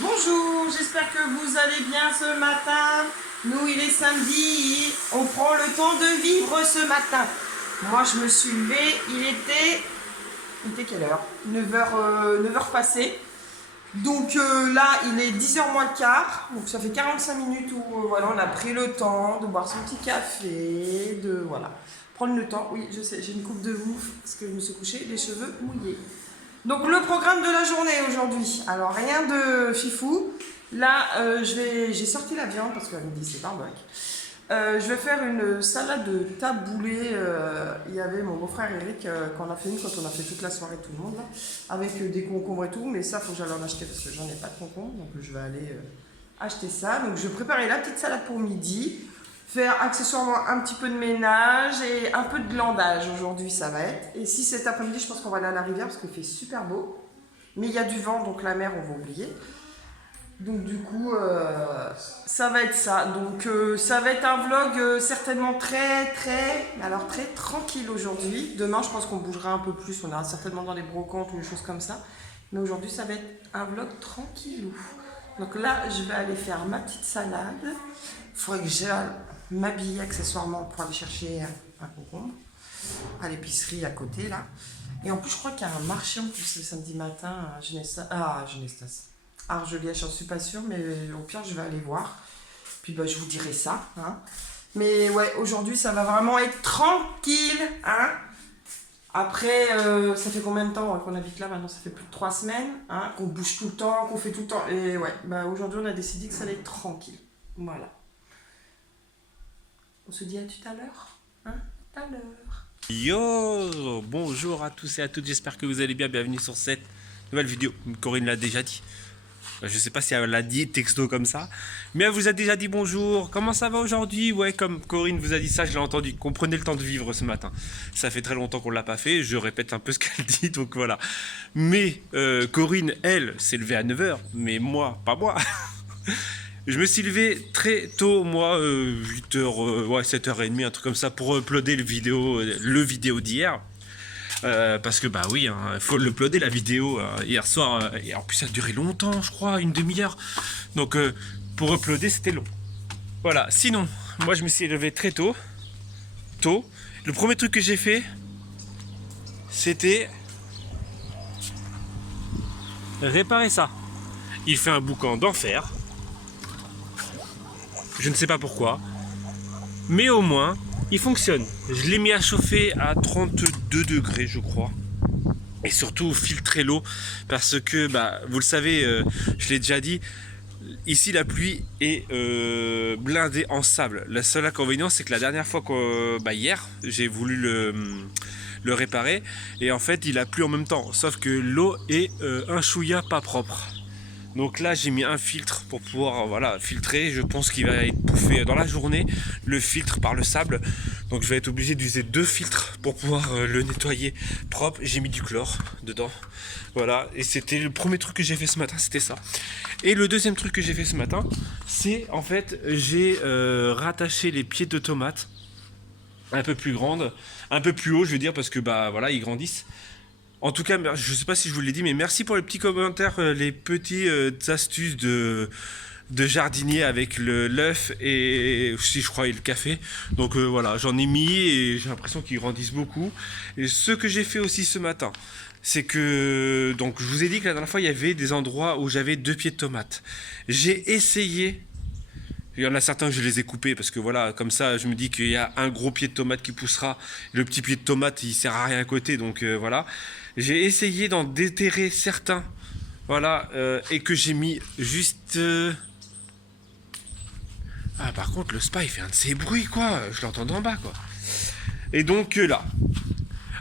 Bonjour, j'espère que vous allez bien ce matin. Nous, il est samedi, on prend le temps de vivre ce matin. Moi, je me suis levée, il était quelle heure? 9h passées. Donc là, il est 10h moins le quart. Donc ça fait 45 minutes où voilà, on a pris le temps de boire son petit café, de voilà, prendre le temps. Oui, je sais, j'ai une coupe de ouf parce que je me suis couchée, les cheveux mouillés. Donc le programme de la journée aujourd'hui. Alors rien de fifou. Là, j'ai sorti la viande parce qu'à midi c'est barbecue. Je vais faire une salade de taboulé. Il y avait mon beau-frère Eric qu'on a fait une quand on a fait toute la soirée tout le monde là, avec des concombres et tout. Mais ça, faut que j'aille en acheter parce que j'en ai pas de concombres. Donc je vais aller acheter ça. Donc je vais préparer la petite salade pour midi. Faire accessoirement un petit peu de ménage et un peu de glandage aujourd'hui ça va être. Et si cet après-midi je pense qu'on va aller à la rivière parce qu'il fait super beau. Mais il y a du vent donc la mer on va oublier. Donc du coup ça va être ça. Donc ça va être un vlog certainement très tranquille aujourd'hui. Demain je pense qu'on bougera un peu plus. On ira certainement dans les brocantes ou des choses comme ça. Mais aujourd'hui ça va être un vlog tranquillou. Donc là je vais aller faire ma petite salade. Il faudrait que j'aille m'habiller accessoirement pour aller chercher un concombre à l'épicerie à côté là. Et en plus je crois qu'il y a un marché en plus le samedi matin à Genestas. À Argelière, j'en suis pas sûre, mais au pire je vais aller voir. Puis bah, je vous dirai ça. Hein. Mais ouais, aujourd'hui ça va vraiment être tranquille. Hein. Après, ça fait combien de temps qu'on habite là maintenant? Ça fait plus de 3 semaines, hein, qu'on bouge tout le temps, qu'on fait tout le temps. Et ouais, bah aujourd'hui on a décidé que ça allait être tranquille. Voilà. On se dit à tout à l'heure. Hein, tout à l'heure. Yo, bonjour à tous et à toutes, j'espère que vous allez bien, bienvenue sur cette nouvelle vidéo. Corinne l'a déjà dit, je sais pas si elle l'a dit texto comme ça, mais elle vous a déjà dit bonjour, comment ça va aujourd'hui? Ouais, comme Corinne vous a dit ça, je l'ai entendu, qu'on prenait le temps de vivre ce matin. Ça fait très longtemps qu'on l'a pas fait, je répète un peu ce qu'elle dit, donc voilà. Mais Corinne, elle, s'est levée à 9h, mais moi, pas moi. Je me suis levé très tôt, moi, 8h, ouais, 7h30, un truc comme ça, pour uploader le vidéo d'hier. Parce que, bah oui, il faut l'uploader la vidéo hier soir. Et en plus, ça a duré longtemps, je crois, une demi-heure. Donc, pour uploader, c'était long. Voilà, sinon, moi, je me suis levé très tôt. Tôt. Le premier truc que j'ai fait, c'était réparer ça. Il fait un boucan d'enfer. Je ne sais pas pourquoi. Mais au moins, il fonctionne. Je l'ai mis à chauffer à 32 degrés, je crois. Et surtout, filtrer l'eau. Parce que, bah, vous le savez, je l'ai déjà dit, ici, la pluie est blindée en sable. Le seul inconvénient, c'est que la dernière fois, hier, j'ai voulu le réparer. Et en fait, il a plu en même temps. Sauf que l'eau est un chouïa pas propre. Donc là, j'ai mis un filtre pour pouvoir voilà, filtrer. Je pense qu'il va être bouffé dans la journée, le filtre par le sable. Donc je vais être obligé d'user 2 filtres pour pouvoir le nettoyer propre. J'ai mis du chlore dedans. Voilà, et c'était le premier truc que j'ai fait ce matin, c'était ça. Et le deuxième truc que j'ai fait ce matin, c'est en fait, j'ai rattaché les pieds de tomates un peu plus grandes, un peu plus haut, je veux dire, parce que bah voilà, ils grandissent. En tout cas, je ne sais pas si je vous l'ai dit, mais merci pour les petits commentaires, les petites astuces de jardinier avec l'œuf et aussi, je crois, et le café. Donc voilà, j'en ai mis et j'ai l'impression qu'ils grandissent beaucoup. Et ce que j'ai fait aussi ce matin, c'est que, donc je vous ai dit que la dernière fois, il y avait des endroits où j'avais 2 pieds de tomates. J'ai essayé. Il y en a certains que je les ai coupés parce que voilà, comme ça, je me dis qu'il y a un gros pied de tomate qui poussera. Le petit pied de tomate, il sert à rien à côté, donc voilà. J'ai essayé d'en déterrer certains, voilà, et que j'ai mis juste. Ah, par contre, le spa, il fait un de ces bruits, quoi. Je l'entends d'en bas, quoi. Et donc là.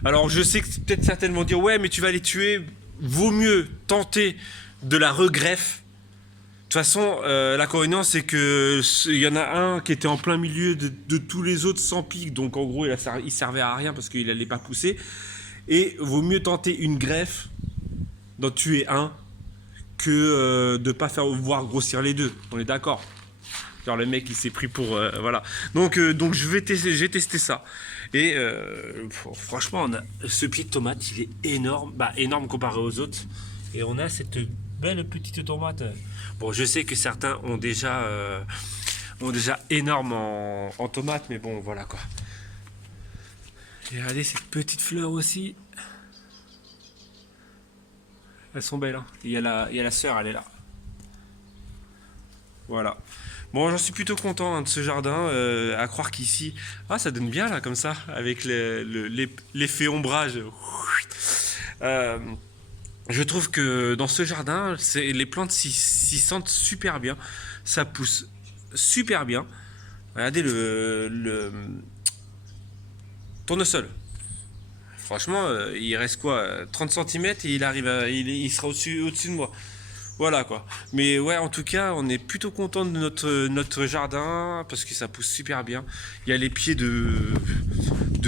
Alors, je sais que peut-être certaines vont dire, ouais, mais tu vas les tuer. Vaut mieux tenter de la regreffe. De toute façon, l'inconvénient, c'est que il y en a un qui était en plein milieu de tous les autres sans pique, donc en gros, il servait à rien parce qu'il n'allait pas pousser. Et vaut mieux tenter une greffe, d'en tuer un, que de ne pas faire voir grossir les deux. On est d'accord? Genre le mec il s'est pris pour voilà. Donc j'ai testé ça. Et franchement, ce pied de tomate il est énorme, bah énorme comparé aux autres. Et on a cette belle petite tomate. Bon, je sais que certains ont déjà énorme en tomates, mais bon, voilà quoi. Et regardez cette petite fleur aussi. Elles sont belles, hein. Il y a la sœur, elle est là. Voilà. Bon, j'en suis plutôt content hein, de ce jardin. À croire qu'ici, ça donne bien là, comme ça, avec l'effet ombrage. Je trouve que dans ce jardin, les plantes s'y sentent super bien. Ça pousse super bien. Regardez le tournesol. Franchement, il reste quoi 30 cm et il sera au-dessus de moi. Voilà quoi. Mais ouais, en tout cas, on est plutôt content de notre jardin parce que ça pousse super bien. Il y a les pieds de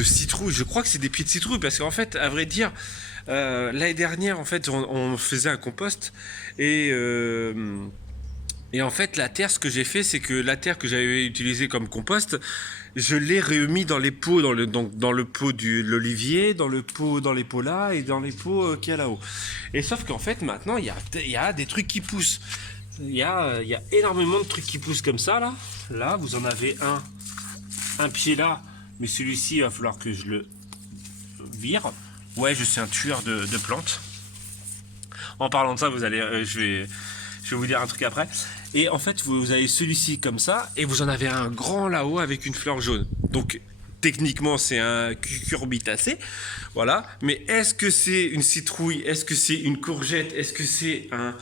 citrouille. Je crois que c'est des pieds de citrouille parce qu'en fait, à vrai dire, l'année dernière, en fait, on faisait un compost et en fait, la terre, ce que j'ai fait, c'est que la terre que j'avais utilisée comme compost, je l'ai remis dans les pots, dans le pot de l'olivier, dans les pots là et dans les pots qu'il y a là-haut. Et sauf qu'en fait, maintenant, il y a des trucs qui poussent. Il y a énormément de trucs qui poussent comme ça, là. Là, vous en avez un pied là, mais celui-ci, il va falloir que je le vire. Ouais, je suis un tueur de plantes. En parlant de ça, je vais vous dire un truc après. Et en fait, vous avez celui-ci comme ça, et vous en avez un grand là-haut avec une fleur jaune. Donc, techniquement, c'est un cucurbitacé. Voilà. Mais est-ce que c'est une citrouille? Est-ce que c'est une courgette? Est-ce que c'est un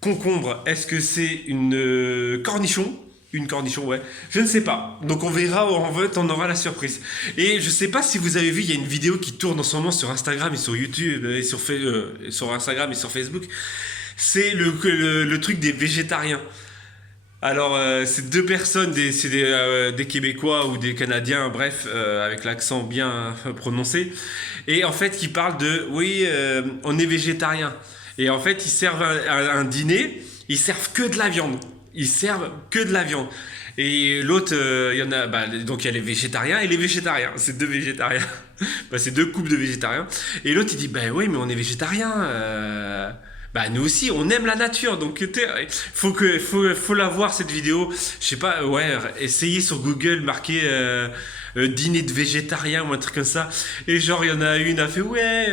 concombre? Est-ce que c'est une cornichon? Une cornichon, ouais. Je ne sais pas. Donc on verra, en fait, on aura la surprise. Et je sais pas si vous avez vu, il y a une vidéo qui tourne en ce moment sur Instagram et sur YouTube et sur Instagram et sur Facebook. C'est le truc des végétariens. Alors, c'est deux personnes, c'est des Québécois ou des Canadiens, bref, avec l'accent bien prononcé. Et en fait, qui parlent de, oui, on est végétarien. Et en fait, ils servent un dîner, ils servent que de la viande. Ils servent que de la viande. Et l'autre, il y en a, donc il y a les végétariens et les végétariens. C'est deux végétariens. C'est deux couples de végétariens. Et l'autre, il dit, oui, mais on est végétarien. Nous aussi, on aime la nature, donc faut la voir cette vidéo. Je sais pas, ouais, essayez sur Google, marquez dîner de végétarien ou un truc comme ça. Et genre, il y en a une a fait, ouais,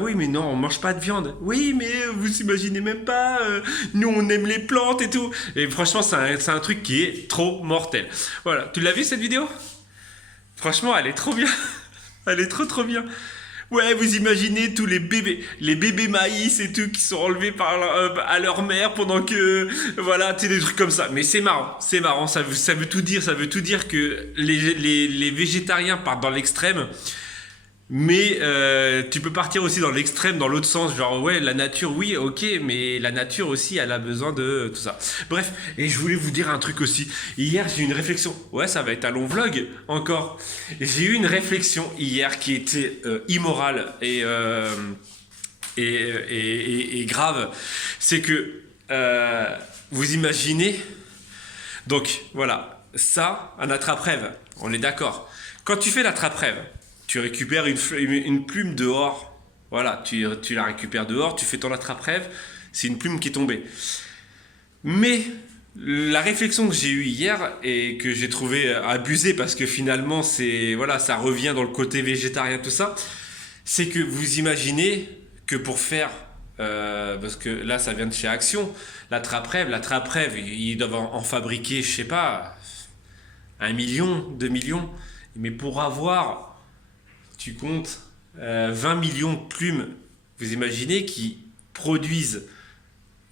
oui, mais non, on mange pas de viande. Oui, mais vous imaginez même pas, nous on aime les plantes et tout. Et franchement, c'est un truc qui est trop mortel. Voilà, tu l'as vu cette vidéo? Franchement, elle est trop bien. Elle est trop bien. Ouais, vous imaginez tous les bébés maïs et tout qui sont enlevés à leur mère pendant que, voilà, tu sais, des trucs comme ça. Mais c'est marrant, ça veut tout dire, que les végétariens partent dans l'extrême. Mais tu peux partir aussi dans l'extrême, dans l'autre sens, genre ouais, la nature, oui, ok, mais la nature aussi, elle a besoin de tout ça. Bref, et je voulais vous dire un truc aussi. Hier, j'ai eu une réflexion. Ouais, ça va être un long vlog, encore. J'ai eu une réflexion hier qui était immorale et grave. C'est que vous imaginez, donc voilà, ça, un attrape-rêve, on est d'accord. Quand tu fais l'attrape-rêve, tu récupères une plume dehors. Voilà, tu la récupères dehors, tu fais ton attrape-rêve, c'est une plume qui est tombée. Mais la réflexion que j'ai eue hier et que j'ai trouvé abusée parce que finalement ça revient dans le côté végétarien tout ça, c'est que vous imaginez que pour faire parce que là ça vient de chez Action, l'attrape-rêve, ils doivent en fabriquer, je sais pas, 1 million, 2 millions, mais pour avoir, tu comptes 20 millions de plumes, vous imaginez, qui produisent,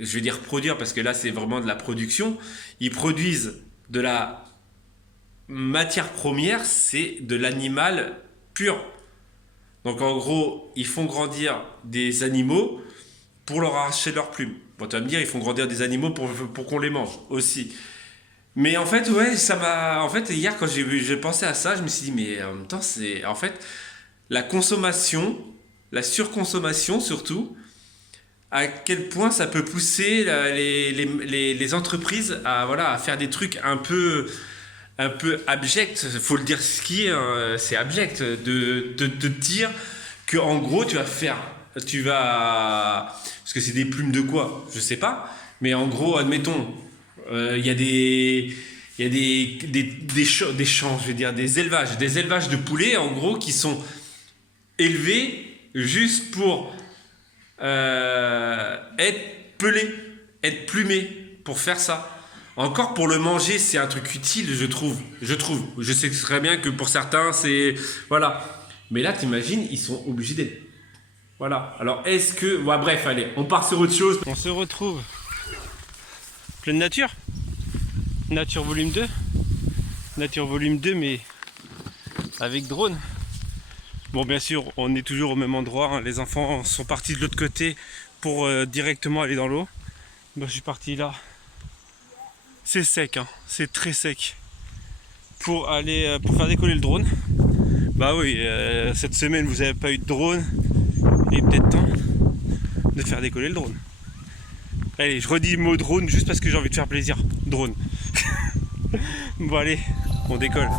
je vais dire produire parce que là c'est vraiment de la production, ils produisent de la matière première, c'est de l'animal pur. Donc en gros, ils font grandir des animaux pour leur arracher leurs plumes. Bon, tu vas me dire, ils font grandir des animaux pour qu'on les mange aussi. Mais en fait, ouais, hier quand j'ai pensé à ça, je me suis dit, mais en même temps, c'est en fait la consommation, la surconsommation surtout, à quel point ça peut pousser les entreprises à faire des trucs un peu abjects. Faut le dire ce qui est, c'est abject de dire que en gros tu vas faire tu vas... Parce que c'est des plumes de quoi? Je sais pas. Mais en gros, admettons, il y a des champs, je veux dire, des élevages de poulets, en gros, qui sont élevés juste pour être pelés, être plumés, pour faire ça. Encore pour le manger, c'est un truc utile, je trouve. Je sais très bien que pour certains, c'est... Voilà. Mais là, t'imagines, ils sont obligés d'être... Voilà. Alors, est-ce que... Ouais, bref, allez, on part sur autre chose. On se retrouve. Pleine nature. Nature volume 2. Nature volume 2, mais avec drone. Bon, bien sûr, on est toujours au même endroit. Hein. Les enfants sont partis de l'autre côté pour directement aller dans l'eau. Moi, je suis parti là. C'est sec, hein. C'est très sec. Pour aller pour faire décoller le drone. Bah oui, cette semaine vous n'avez pas eu de drone. Il est peut-être temps de faire décoller le drone. Allez, je redis le mot drone juste parce que j'ai envie de faire plaisir. Drone. Bon allez, on décolle.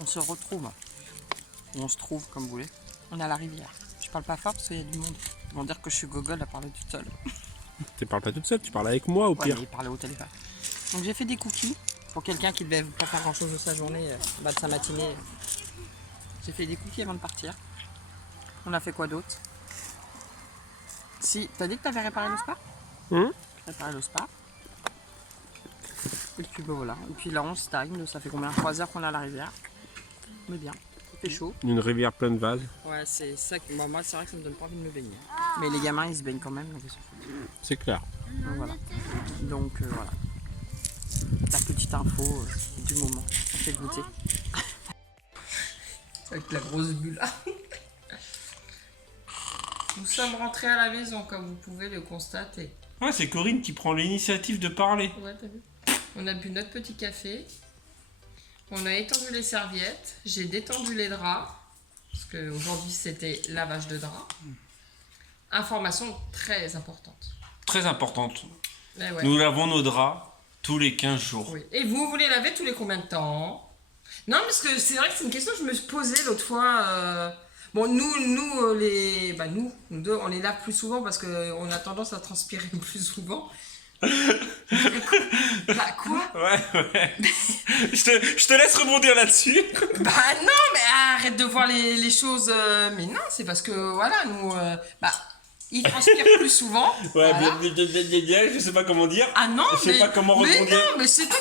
On se retrouve, ou on se trouve comme vous voulez. On est à la rivière. Je parle pas fort parce qu'il y a du monde. Ils vont dire que je suis gogole à parler toute seule. Tu parles pas toute seule, tu parles avec moi au Ouais, pire. mais il parlait au téléphone. Donc j'ai fait des cookies pour quelqu'un qui devait pas faire grand chose de sa journée, de sa matinée. J'ai fait des cookies avant de partir. On a fait quoi d'autre? Si, t'as dit que t'avais réparé le spa? Réparé le spa. Et puis ben voilà. Et puis là on se time, ça fait combien? 3 heures qu'on est à la rivière. Mais bien, il fait chaud. Une rivière pleine de vases. Ouais, c'est ça que moi c'est vrai que ça me donne pas envie de me baigner. Mais les gamins ils se baignent quand même, donc ils s'en foutent. C'est clair. Donc voilà. Donc voilà. La petite info du moment. On fait goûter. Avec la grosse bulle. Nous sommes rentrés à la maison, comme vous pouvez le constater. Ouais, c'est Corinne qui prend l'initiative de parler. Ouais, t'as vu. On a bu notre petit café. On a étendu les serviettes. J'ai détendu les draps. Parce qu'aujourd'hui, c'était lavage de draps. Information très importante. Très importante. Eh ouais. Nous lavons nos draps tous les 15 jours. Oui. Et vous les lavez tous les combien de temps? Non, parce que c'est vrai que c'est une question que je me suis posée l'autre fois. Bon, nous deux, on les lave plus souvent parce qu'on a tendance à transpirer plus souvent. Bah quoi? Ouais. je te laisse rebondir là-dessus. Bah non, mais arrête de voir les choses. Mais non, c'est parce que voilà, nous, ils transpirent plus souvent. Ouais, voilà. Je sais pas comment dire. Ah non, je sais pas comment rebondir. Mais non, mais c'est tout.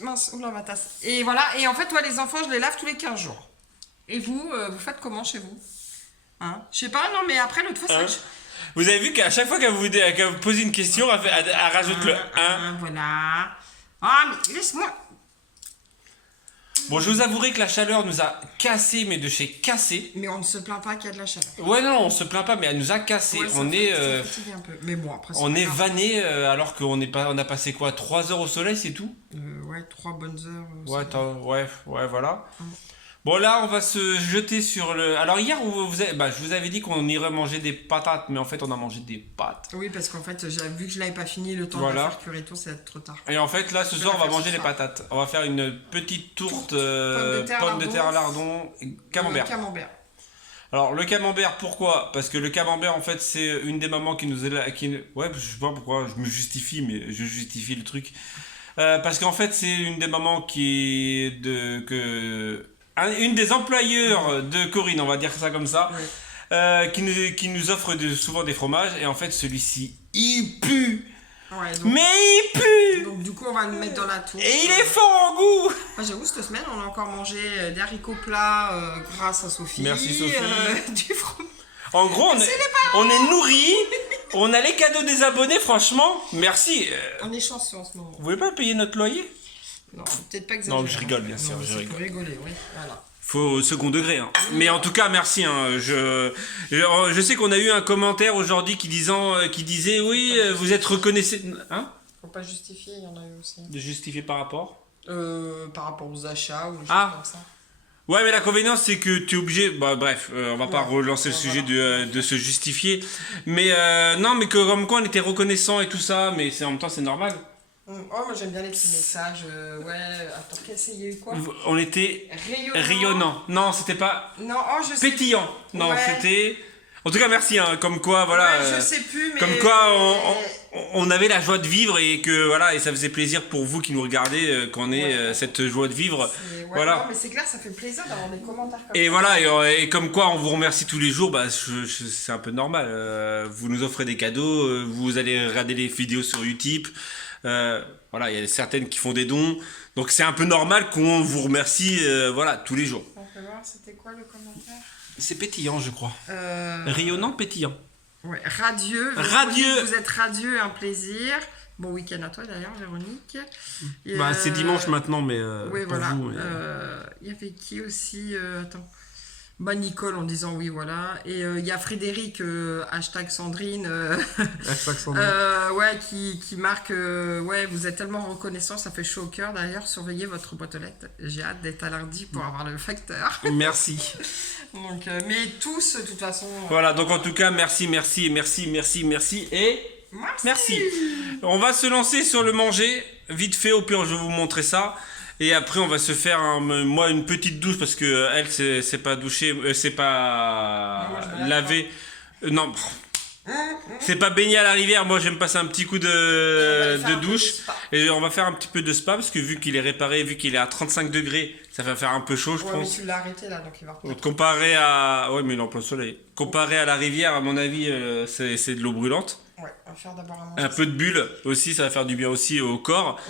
Mince, oula ma tasse. Et voilà, et en fait, toi, les enfants, je les lave tous les 15 jours. Et vous, vous faites comment chez vous? Hein? Je sais pas, non, mais après, l'autre fois, c'est vrai que Vous avez vu qu'à chaque fois qu'elle vous pose une question, elle rajoute le 1. Voilà. Ah, mais laisse-moi. Bon, je vous avouerai que la chaleur nous a cassé, mais de chez cassé. Mais on ne se plaint pas qu'il y a de la chaleur. Ouais, non, on se plaint pas, mais elle nous a cassé. Ouais, On est, ça fatigue un peu. Mais bon, après, on pas est grave. vanné alors qu'on on a passé quoi, 3 heures au soleil, c'est tout? Ouais, 3 bonnes heures. Ouais, ouais, voilà. Mm. Bon, là, on va se jeter sur le. Alors, hier, je vous avais dit qu'on irait manger des patates, mais en fait, on a mangé des pâtes. Oui, parce qu'en fait, vu que je l'avais pas fini, le temps de Voilà. la faire cuire et tout, ça va être trop tard. Et en fait, là, ce Je soir, vais on va la faire manger ce les soir. patates. On va faire une petite tourte, pommes de terre pommes de terre lardon, et camembert. Camembert. Alors, le camembert, pourquoi? Parce que le camembert, en fait, c'est une des mamans qui nous est là. Ouais, je sais pas pourquoi, je me justifie, mais je justifie le truc. Parce qu'en fait, c'est une des mamans qui est une des employeurs de Corinne, on va dire ça comme ça, Ouais. qui nous offre souvent des fromages. Et en fait, celui-ci, il pue. Ouais, donc, Mais il pue. donc, du coup, on va le mettre dans la tour. Et il est fort en goût. Moi, j'avoue, cette semaine, on a encore mangé des haricots plats grâce à Sophie. Merci, Sophie. Du fromage. En gros, on est nourris. On a les cadeaux des abonnés, franchement. Merci. On est chanceux en ce moment. Vous voulez pas payer notre loyer? Non, peut-être pas exagéré. Non, je rigole, bien sûr, Non, je c'est rigole. pour rigoler, oui. Voilà. Faut au second degré. Hein. Mais en tout cas, merci. Hein. Je sais qu'on a eu un commentaire aujourd'hui qui disait oui, vous êtes reconnaissant. Hein? Faut pas justifier, il y en a eu aussi. De justifier par rapport. Par rapport aux achats ou des choses Ah. comme ça. Ouais, mais l'inconvénient, c'est que tu es obligé. Bah, bref, on va pas relancer le sujet de se justifier. Mais non, mais que comme quoi on était reconnaissant et tout ça, mais en même temps, c'est normal. Oh, moi j'aime bien les petits messages. Ouais, attends, il y a eu quoi? On était rayonnant. Non, c'était pas Non, oh, je sais. pétillant. Non, Ouais. c'était. En tout cas, merci. Hein, comme quoi, voilà. Ouais, je sais plus, mais. Comme quoi, on avait la joie de vivre et que voilà, et ça faisait plaisir pour vous qui nous regardez qu'on ait cette joie de vivre. Ouais, Voilà. non, mais c'est clair, ça fait plaisir d'avoir des commentaires comme Et ça. voilà, et comme quoi on vous remercie tous les jours, bah, c'est un peu normal. Vous nous offrez des cadeaux, vous allez regarder les vidéos sur Utip. Voilà, il y a certaines qui font des dons. Donc c'est un peu normal qu'on vous remercie voilà, tous les jours. On peut voir, c'était quoi le commentaire? C'est pétillant, je crois. Rayonnant, pétillant. Ouais, radieux. Radieux. Véronique, vous êtes radieux, un plaisir. Bon week-end à toi d'ailleurs, Véronique. Et, Bah, c'est dimanche maintenant, mais Oui, pour voilà. vous. Il y avait qui aussi attends. Bah, Nicole en disant oui, voilà. Et il y a Frédéric, hashtag Sandrine, ouais, qui marque ouais, vous êtes tellement reconnaissant, ça fait chaud au cœur. D'ailleurs, surveillez votre boîte aux lettres. J'ai hâte d'être à lundi pour avoir le facteur. Merci. Donc, mais tous, de toute façon. Voilà, donc en tout cas, merci et merci. On va se lancer sur le manger, vite fait, au pire je vais vous montrer ça. Et après on va se faire moi une petite douche parce que elle c'est pas douché, c'est pas lavé. Non, c'est pas baigné à la rivière, moi j'aime passer un petit coup de douche. Et on va faire un petit peu de spa parce que vu qu'il est réparé, vu qu'il est à 35 degrés, ça va faire un peu chaud je Ouais, pense. mais tu l'as arrêté là, donc il va reprendre. Comparé à... Ouais, mais il est en plein soleil. Comparé à la rivière, à mon avis, c'est de l'eau brûlante. Ouais, on va faire d'abord un manger. Un peu de bulle aussi, ça va faire du bien aussi au corps.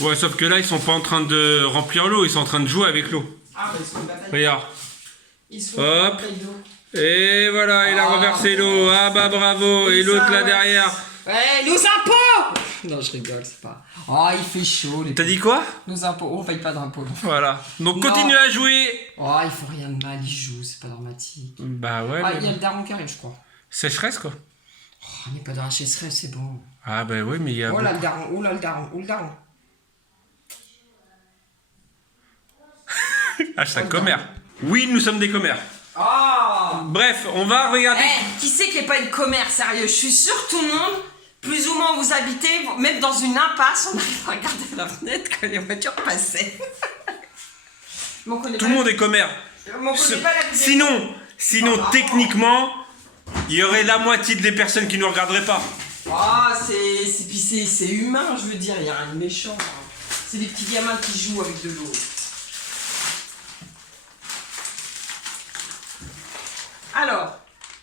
Ouais, sauf que là, ils sont pas en train de remplir l'eau, ils sont en train de jouer avec l'eau. Ah, bah ils sont une bataille. Regarde. Ils sont Hop. une bataille d'eau. Et voilà, il a renversé l'eau. Ah bah bravo. Et l'autre là derrière. Ouais, nos impôts! Non, je rigole, c'est pas. Oh, il fait chaud. T'as dit quoi? Nos impôts, on paye pas d'impôts. Voilà. Donc Non. continue à jouer. Oh, il faut rien de mal, il joue, c'est pas dramatique. Bah ouais. Ah, mais il y a bon. le daron qui arrive, je crois. Sécheresse quoi. Oh, on n'est pas dans la chasserie, c'est bon. Ah bah ouais, mais il y a... Oh là, le daron, oh là, le daron, oh le daron. Hashtag commère. Oui, nous sommes des commères. Oh! Bref, on va regarder... Eh, qui c'est qui est pas une commère, sérieux? Je suis sûre que tout le monde, plus ou moins vous habitez, même dans une impasse, on arrive à regarder à la fenêtre quand les voitures passaient. Mais on connaît Tout pas le monde est commère. Mais on connaît pas la vie. Sinon, techniquement, il y aurait la moitié des personnes qui ne nous regarderaient pas. Ah, c'est humain, je veux dire, il y a rien de méchant. C'est des petits gamins qui jouent avec de l'eau. Alors,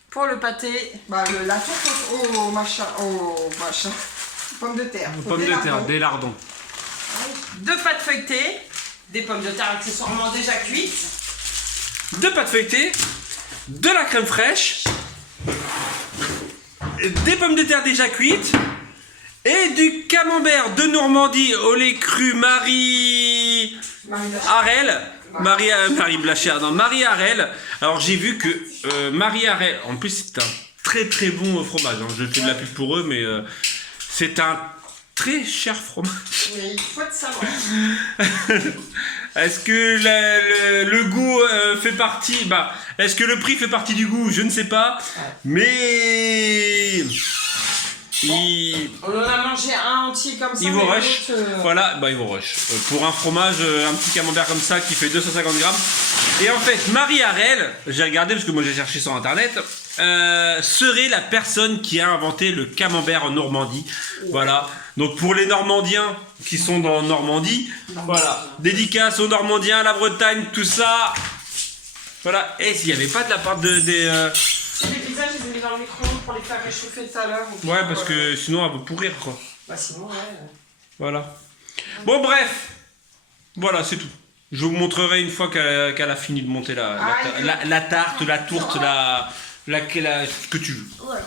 pour le pâté, bah, la tourte au machin, pommes de terre. Pommes de terre, des lardons. 2 pâtes feuilletées, des pommes de terre accessoirement déjà cuites. 2 pâtes feuilletées, de la crème fraîche, des pommes de terre déjà cuites Et du camembert de Normandie au lait cru Marie Harel. Marie Blachère, non, Marie Harel. Alors j'ai vu que Marie Harel, en plus c'est un très très bon fromage. Hein. Je fais de la pub pour eux, mais c'est un très cher fromage. Mais il faut te savoir. Est-ce que le goût fait partie... Bah, est-ce que le prix fait partie du goût? Je ne sais pas. Mais... On en a mangé un entier comme ça. Il vous rush. Voilà, bah il vous rush. Pour un fromage, un petit camembert comme ça qui fait 250 grammes. Et en fait, Marie Harel, j'ai regardé parce que moi j'ai cherché sur internet, serait la personne qui a inventé le camembert en Normandie. Voilà. Donc pour les Normandiens qui sont dans Normandie, voilà. Dédicace aux Normandiens, la Bretagne, tout ça. Voilà. Et s'il n'y avait pas de la part des... C'est les pizzas, je les ai mis dans le micro-ondes pour les faire réchauffer tout à l'heure. Ouais, parce que sinon elle va pourrir quoi. Bah sinon, ouais. Voilà. Bon, bref. Voilà, c'est tout. Je vous montrerai une fois qu'elle a fini de monter la tarte, la tourte, ce que tu veux. Voilà.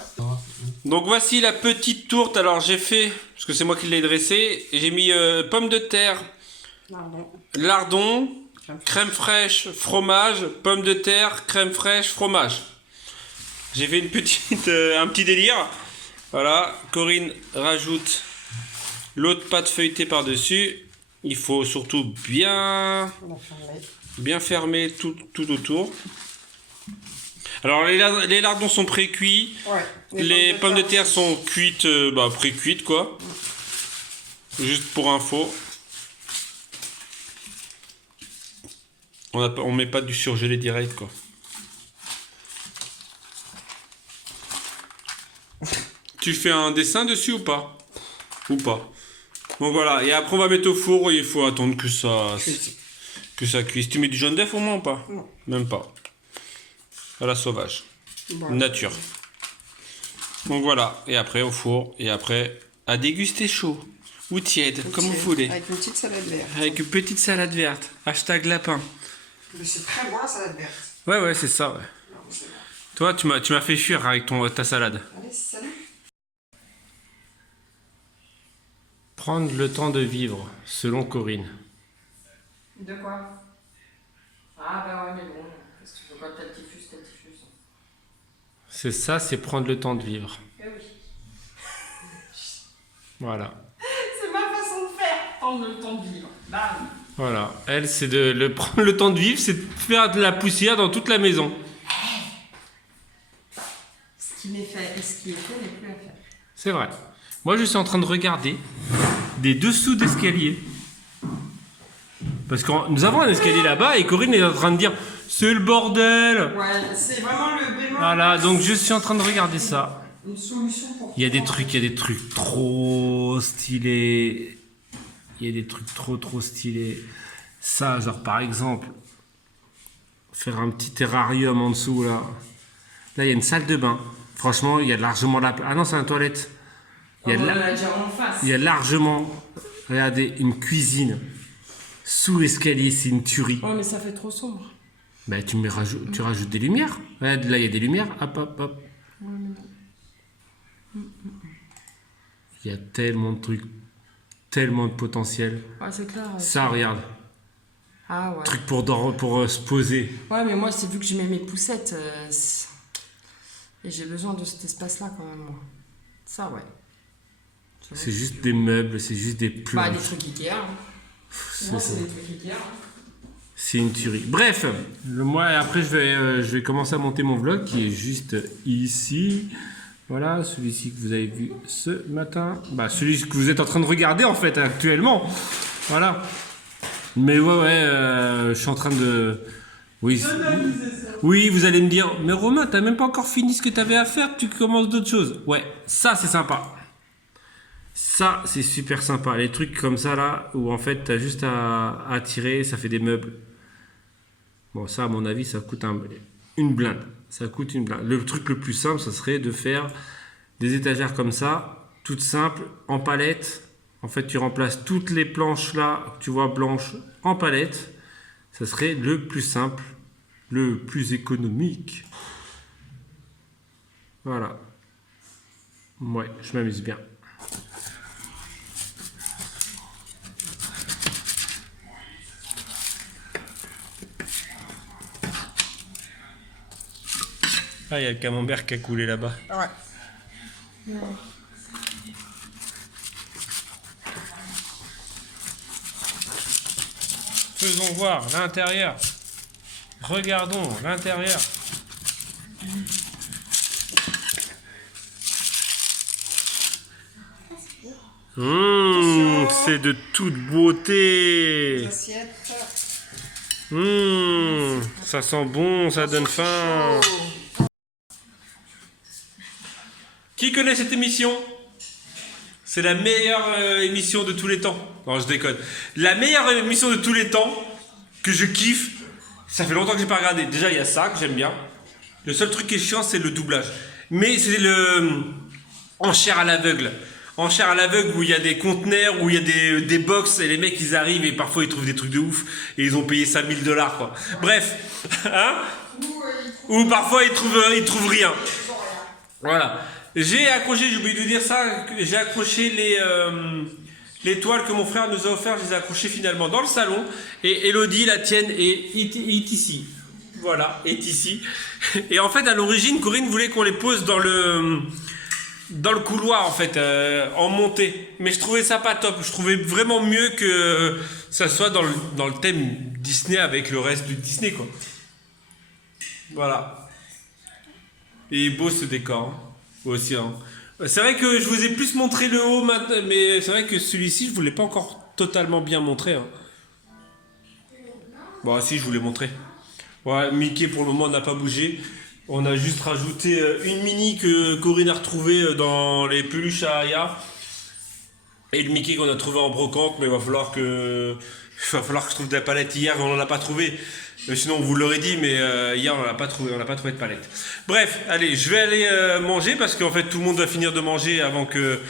Donc voici la petite tourte. Alors j'ai fait, parce que c'est moi qui l'ai dressée, j'ai mis pommes de terre, lardon, crème fraîche, fromage, pommes de terre, crème fraîche, fromage. J'ai fait un petit délire. Voilà, Corinne rajoute l'autre pâte feuilletée par-dessus. Il faut surtout bien fermer tout autour. Alors les lardons sont pré-cuits. Ouais, les pommes de terre sont cuites, pré-cuites quoi. Juste pour info. On met pas du surgelé direct quoi. Tu fais un dessin dessus ou pas? Ou pas? Donc voilà, et après on va mettre au four et il faut attendre que ça cuise. Tu mets du jaune d'œuf au moins ou pas? Non. Même pas. À la sauvage. Bon. Nature. Donc voilà, et après au four, et après à déguster chaud. Ou tiède, comme vous voulez. Avec une petite salade verte. Avec une petite salade verte. Hashtag lapin. Mais c'est très bon la salade verte. Ouais, c'est ça, ouais. Non, toi, tu m'as fait fuir avec ta salade. Allez, salut. Prendre le temps de vivre, selon Corinne. De quoi? Ah bah ouais, mais bon, qu'est-ce que tu veux, quand t'as le typhus, t'as le typhus. C'est ça, c'est prendre le temps de vivre. Eh oui. Voilà. C'est ma façon de faire, prendre le temps de vivre. Bah oui. Voilà, elle, c'est de prendre le temps de vivre, c'est de faire de la poussière dans toute la maison. Ce qui est fait n'est plus à faire. C'est vrai. Moi, je suis en train de regarder des dessous d'escalier. Parce que nous avons un escalier là-bas et Corinne est en train de dire « C'est le bordel !» Ouais, c'est vraiment le bémol. Voilà, donc je suis en train de regarder ça. Une solution pour... Il y a des trucs trop stylés. Il y a des trucs trop stylés. Ça, genre par exemple, faire un petit terrarium en dessous là. Là, il y a une salle de bain. Franchement, il y a largement la... Ah non, c'est une toilette. Il y a largement, regardez, une cuisine sous l'escalier, c'est une tuerie. Oh, mais ça fait trop sombre. Bah, tu rajoutes des lumières. Regarde, là, il y a des lumières. Hop. Il y a tellement de trucs, tellement de potentiel. Ouais, c'est clair. Ça, regarde. Ah ouais. Truc pour se poser. Ouais, mais moi, c'est vu que je mets mes poussettes. Et j'ai besoin de cet espace-là quand même, moi. Ça, ouais. C'est juste des meubles, c'est juste des planches. Bah, des trucs Ikea. Hein. C'est des trucs Ikea. Hein. C'est une tuerie. Bref, après je vais commencer à monter mon vlog qui est juste ici. Voilà, celui-ci que vous avez vu ce matin. Bah, celui que vous êtes en train de regarder en fait actuellement. Voilà. Mais ouais, je suis en train de... Oui, vous allez me dire, mais Romain, t'as même pas encore fini ce que t'avais à faire, tu commences d'autres choses. Ouais, ça c'est sympa. Ça, c'est super sympa. Les trucs comme ça, là, où en fait, t'as juste à tirer, ça fait des meubles. Bon, ça, à mon avis, ça coûte une blinde. Ça coûte une blinde. Le truc le plus simple, ça serait de faire des étagères comme ça, toutes simples, en palette. En fait, tu remplaces toutes les planches là, que tu vois blanches, en palette. Ça serait le plus simple, le plus économique. Voilà. Ouais, je m'amuse bien. Ah, il y a le camembert qui a coulé là-bas. Ouais. Faisons voir l'intérieur. Regardons l'intérieur. C'est de toute beauté. Assiette. Ça sent bon, ça donne faim. Qui connaît cette émission? C'est la meilleure émission de tous les temps. Non, je déconne. La meilleure émission de tous les temps que je kiffe. Ça fait longtemps que j'ai pas regardé. Déjà, il y a ça que j'aime bien. Le seul truc qui est chiant, c'est le doublage. Mais c'est le enchère à l'aveugle. Enchère à l'aveugle où il y a des conteneurs, où il y a des box et les mecs ils arrivent et parfois ils trouvent des trucs de ouf et ils ont payé ça 1000 $ quoi. Bref, hein? Ou parfois ils trouvent rien. Voilà. J'ai accroché, j'ai oublié de vous dire ça, j'ai accroché les toiles que mon frère nous a offert, je les ai accrochées finalement dans le salon et Elodie, la tienne, est ici. Voilà, est ici. Et en fait à l'origine Corinne voulait qu'on les pose dans le couloir en fait, en montée. Mais je trouvais ça pas top. Je trouvais vraiment mieux que ça soit dans le thème Disney avec le reste du Disney quoi. Voilà. Et beau ce décor. Hein. Aussi. Hein. C'est vrai que je vous ai plus montré le haut maintenant, mais c'est vrai que celui-ci je vous l'ai pas encore totalement bien montré. Hein. Bon si je vous l'ai montré. Ouais, Mickey pour le moment n'a pas bougé. On a juste rajouté une mini que Corinne a retrouvée dans les peluches à Aya. Et le Mickey qu'on a trouvé en brocante, mais il va falloir que je trouve des palettes. Hier, on n'en a pas trouvé. Sinon, on vous l'aurait dit, mais hier, on n'a pas trouvé de palette. Bref, allez, je vais aller manger parce qu'en fait, tout le monde va finir de manger avant que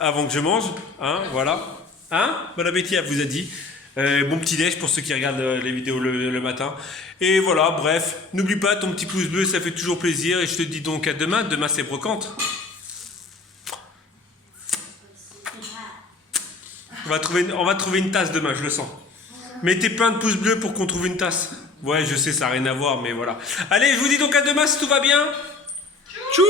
je mange. Hein, voilà. Hein? Bon appétit, elle vous a dit. Bon petit déj pour ceux qui regardent les vidéos le matin. Et voilà, bref, n'oublie pas ton petit pouce bleu, ça fait toujours plaisir. Et je te dis donc à demain. Demain c'est brocante. On va trouver une tasse demain, je le sens. Mettez plein de pouces bleus pour qu'on trouve une tasse. Ouais, je sais, ça n'a rien à voir, mais voilà. Allez, je vous dis donc à demain si tout va bien. Tchou!